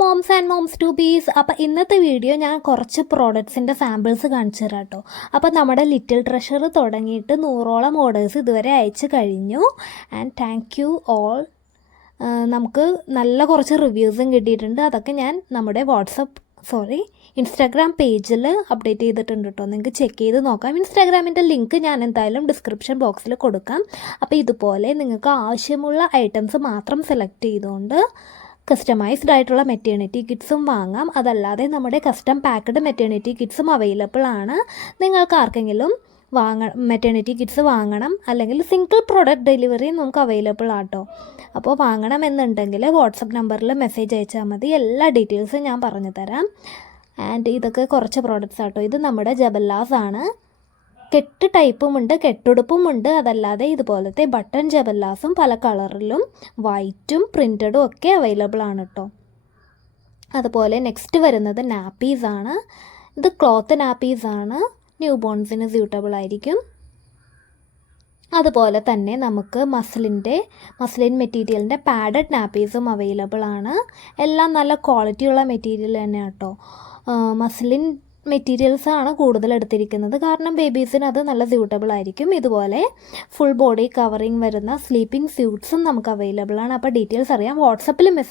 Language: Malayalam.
മോംസ് ആൻഡ് മോംസ് ടു ബീസ്. അപ്പോൾ ഇന്നത്തെ വീഡിയോ ഞാൻ കുറച്ച് പ്രോഡക്ട്സിൻ്റെ സാമ്പിൾസ് കാണിച്ചു തരാം കേട്ടോ. അപ്പോൾ നമ്മുടെ ലിറ്റിൽ ട്രഷർ തുടങ്ങിയിട്ട് 100ഓളം ഓർഡേഴ്സ് ഇതുവരെ അയച്ചു കഴിഞ്ഞു. And thank you all. നമുക്ക് നല്ല കുറച്ച് റിവ്യൂസും കിട്ടിയിട്ടുണ്ട്. അതൊക്കെ ഞാൻ നമ്മുടെ ഇൻസ്റ്റാഗ്രാം പേജിൽ അപ്ഡേറ്റ് ചെയ്തിട്ടുണ്ട് കേട്ടോ. നിങ്ങൾക്ക് ചെക്ക് ചെയ്ത് നോക്കാം. ഇൻസ്റ്റാഗ്രാമിൻ്റെ ലിങ്ക് ഞാൻ എന്തായാലും ഡിസ്ക്രിപ്ഷൻ ബോക്സിൽ കൊടുക്കാം. അപ്പോൾ ഇതുപോലെ നിങ്ങൾക്ക് ആവശ്യമുള്ള ഐറ്റംസ് മാത്രം സെലക്ട് ചെയ്തുകൊണ്ട് കസ്റ്റമൈസ്ഡ് ആയിട്ടുള്ള മെറ്റേണിറ്റി കിറ്റ്സും വാങ്ങാം. അതല്ലാതെ നമ്മുടെ കസ്റ്റം പാക്ക്ഡ് മെറ്റേണിറ്റി കിറ്റ്സും അവൈലബിൾ ആണ്. നിങ്ങൾക്ക് ആർക്കെങ്കിലും മെറ്റേണിറ്റി കിറ്റ്സ് വാങ്ങണം അല്ലെങ്കിൽ സിംഗിൾ പ്രോഡക്റ്റ് ഡെലിവറി നമുക്ക് അവൈലബിൾ ആട്ടോ. അപ്പോൾ വാങ്ങണമെന്നുണ്ടെങ്കിൽ വാട്സപ്പ് നമ്പറിൽ മെസ്സേജ് അയച്ചാൽ മതി. എല്ലാ ഡീറ്റെയിൽസും ഞാൻ പറഞ്ഞു തരാം. ആൻഡ് ഇതൊക്കെ കുറച്ച് പ്രോഡക്റ്റ്സ് ആട്ടോ. ഇത് നമ്മുടെ ജബല്ലാസ് ആണ്. കെട്ട് ടൈപ്പുമുണ്ട്, കെട്ടുടുപ്പുമുണ്ട്. അതല്ലാതെ ഇതുപോലത്തെ ബട്ടൺ ജബല്ലാസും പല കളറിലും വൈറ്റും പ്രിൻറ്റഡും ഒക്കെ അവൈലബിൾ ആണ് കേട്ടോ. അതുപോലെ നെക്സ്റ്റ് വരുന്നത് നാപ്പീസാണ്. ഇത് ക്ലോത്ത് നാപ്പീസാണ്. ന്യൂ ബോൺസിന് സ്യൂട്ടബിൾ ആയിരിക്കും. അതുപോലെ തന്നെ നമുക്ക് മസ്ലിൻ മെറ്റീരിയലിൻ്റെ പാഡഡ് നാപ്പീസും അവൈലബിൾ ആണ്. എല്ലാം നല്ല ക്വാളിറ്റിയുള്ള മെറ്റീരിയൽ തന്നെ കേട്ടോ. മസ്ലിൻ മെറ്റീരിയൽസാണ് കൂടുതൽ എടുത്തിരിക്കുന്നത്, കാരണം ബേബീസിന് അത് നല്ല സ്യൂട്ടബിൾ ആയിരിക്കും. ഇതുപോലെ ഫുൾ ബോഡി കവറിങ് വരുന്ന സ്ലീപ്പിംഗ് സ്യൂട്ട്സും നമുക്ക് അവൈലബിൾ ആണ്. അപ്പോൾ ഡീറ്റെയിൽസ് അറിയാം വാട്സപ്പിൽ മെസ്സേജ്